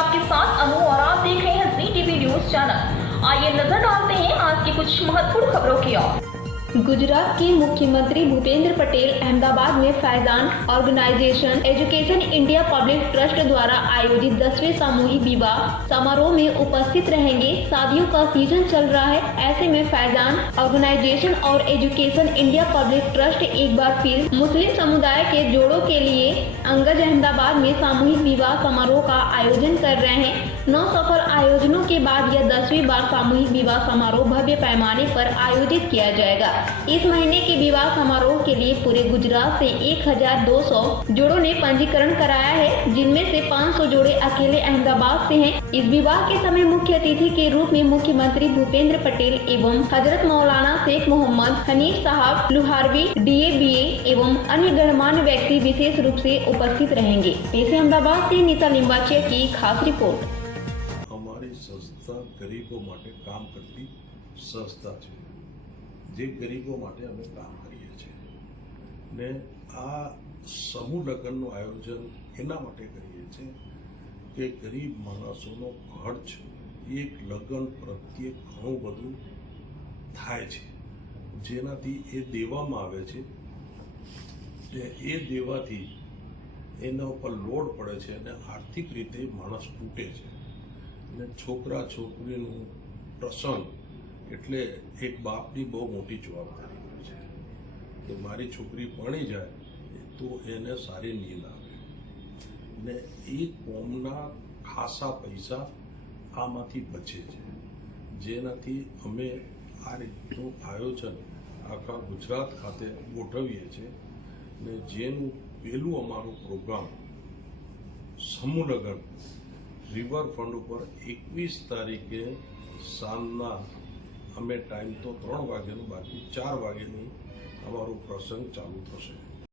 आपके साथ अनु और आप देख रहे हैं जी टीवी न्यूज चैनल। आइए नजर डालते हैं आज की कुछ महत्वपूर्ण खबरों की ओर। गुजरात के मुख्यमंत्री भूपेंद्र पटेल अहमदाबाद में फैजान ऑर्गेनाइजेशन एजुकेशन इंडिया पब्लिक ट्रस्ट द्वारा आयोजित 10वें सामूहिक विवाह समारोह में उपस्थित रहेंगे। शादियों का सीजन चल रहा है, ऐसे में फैजान ऑर्गेनाइजेशन और एजुकेशन इंडिया पब्लिक ट्रस्ट एक बार फिर मुस्लिम समुदाय के जोड़ों के लिए अंगज अहमदाबाद में सामूहिक विवाह समारोह का आयोजन कर रहे हैं। 9 सफल आयोजनों के बाद यह 10वीं बार सामूहिक विवाह समारोह भव्य पैमाने पर आयोजित किया जाएगा। इस महीने के विवाह समारोह के लिए पूरे गुजरात से 1200 जोड़ों ने पंजीकरण कराया है, जिनमें से 500 जोड़े अकेले अहमदाबाद से हैं। इस विवाह के समय मुख्य अतिथि के रूप में मुख्यमंत्री भूपेंद्र पटेल एवं हजरत मौलाना शेख मोहम्मद हनीफ साहब लुहारवी DABA एवं अन्य गणमान्य व्यक्ति विशेष रूप से उपस्थित रहेंगे। पेश अहमदाबाद से नीता लिंबाचिया की खास रिपोर्ट। हमारी संस्था गरीबों માટે કામ કરતી સંસ્થા છે, જે ગરીબો માટે અમે કામ કરીએ છીએ ને આ સમૂહ લગ્નનું આયોજન એના માટે કરીએ છીએ કે ગરીબ માણસોનો ખર્ચ એક લગ્ન પ્રત્યે ઘણું બધું થાય છે, જેનાથી એ દેવામાં આવે છે ને એ દેવાથી એના ઉપર લોડ પડે છે અને આર્થિક રીતે માણસ તૂટે છે અને છોકરા છોકરીનું પ્રસંગ એટલે એક બાપની બહુ મોટી જવાબદારી હોય છે કે મારી છોકરી ભણી જાય તો એને સારી નીંદ આવે ને એ કોમના ખાસા પૈસા આમાંથી બચે છે, જેનાથી અમે આ રીતનું આયોજન આખા ગુજરાત ખાતે ગોઠવીએ છીએ ને જેનું પહેલું અમારું પ્રોગ્રામ સમૂહ લગ્ન રિવરફ્રન્ટ ઉપર 21 તારીખે સાંજના અમે ટાઈમ તો 3 વાગ્યાનું, બાકી 4 વાગ્યાની અમારો પ્રસંગ ચાલુ થશે।